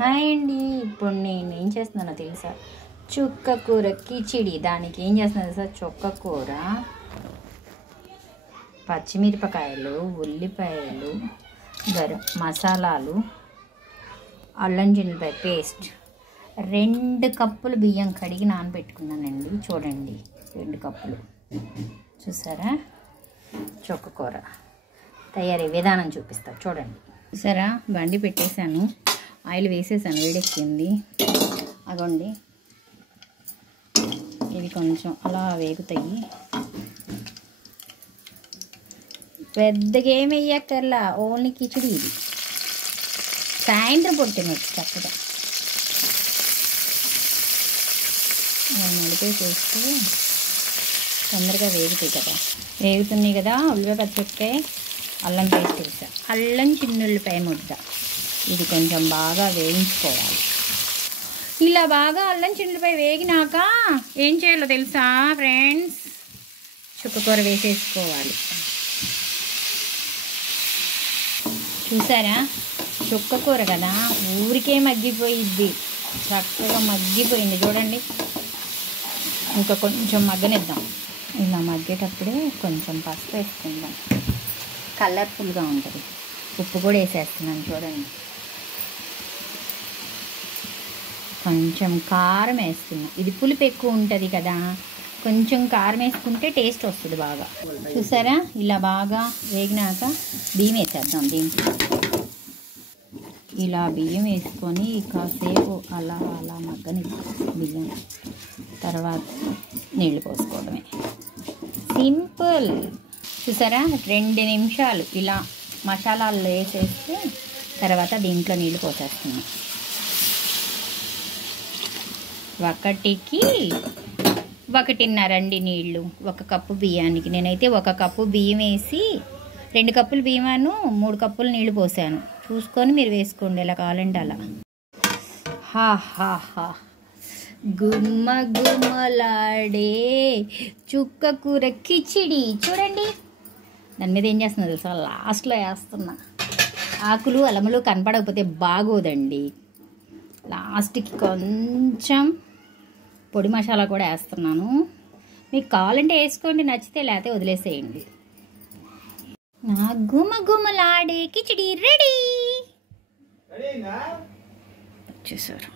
Hi అండి. ఇప్పుడు నేను ఏం చేస్తున్నానో తెలుసా? చుక్క కూర కిచిడి. దానికి ఏం చేస్తున్నా తెలుసా? చుక్క కూర, పచ్చిమిరపకాయలు, ఉల్లిపాయలు, గరం మసాలాలు, అల్లం చిల్లిపాయ పేస్ట్, 2 కప్పులు బియ్యం కడిగి నానబెట్టుకున్నానండి. చూడండి, 2 కప్పులు. చూసారా? చుక్క కూర తయారీ విధానం చూపిస్తా చూడండి. చూసారా? బండి పెట్టేశాను, ఆయిల్ వేసేసాను, వేడెక్కింది. అగోండి, ఇవి కొంచెం అలా వేగుతాయి. పెద్దగా ఏమి వేయక్కర్లా, ఓన్లీ కిచిడి. ఇది సాయంత్రం పూట తినొచ్చు చక్కగా. నలిపేసేస్తే తొందరగా వేగుతాయి కదా. వేగుతున్నాయి కదా. ఉల్లిపాయ, పచ్చిమిరపకాయ, అల్లం పేస్ట్ వేసా, అల్లం చిన్నుల్లిపాయ ముద్ద. ఇది కొంచెం బాగా వేయించుకోవాలి. ఇలా బాగా అల్లం చిన్నులపై వేగినాక ఏం చేయాలో తెలుసా ఫ్రెండ్స్? చుక్కకూర వేసేసుకోవాలి. చూసారా? చుక్కకూర కదా, ఊరికే మగ్గిపోయిద్ది. చక్కగా మగ్గిపోయింది చూడండి. ఇంకా కొంచెం మగ్గనిద్దాం. ఇలా మగ్గేటప్పుడే కొంచెం పసుపు వేసుకుందాం, కలర్ఫుల్గా ఉంటుంది. ఉప్పు కూడా వేసేస్తున్నాను చూడండి. కొంచెం కారం వేస్తున్నా. ఇది పులుపు ఎక్కువ ఉంటుంది కదా, కొంచెం కారం వేసుకుంటే టేస్ట్ వస్తుంది బాగా. చూసారా? ఇలా బాగా వేగినాక బియ్యం వేసేద్దాం దీంట్లో. ఇలా బియ్యం వేసుకొని కాసేపు అలా అలా మగ్గని బియ్యం. తర్వాత నీళ్ళు పోసుకోవడమే, సింపుల్. చూసారా? 2 నిమిషాలు ఇలా మసాలాలు వేసేస్తే తర్వాత దీంట్లో నీళ్ళు పోసేస్తున్నాం. 1కి 1.5 నీళ్ళు 1 కప్పు బియ్యానికి. నేనైతే 1 కప్పు బియ్యం వేసి 2 కప్పులు బియ్యమాను 3 కప్పులు నీళ్ళు పోసాను. చూసుకొని మీరు వేసుకోండి, ఎలా కావాలంటే అలా. హా గుమ్మ గుమ్మలాడే చుక్క కూర కిచిడి చూడండి. దాని మీద ఏం చేస్తున్నా తెలుసా? లాస్ట్లో వేస్తున్నా. ఆకులు అలములు కనపడకపోతే బాగోదండి. లాస్ట్కి కొంచెం పొడి మసాలా కూడా వేస్తున్నాను. మీకు కావాలంటే వేసుకోండి, నచ్చితే లేకపోతే వదిలేసేయండి. నా గుమ గుమలాడే కిచిడి రెడీ. చూసారు?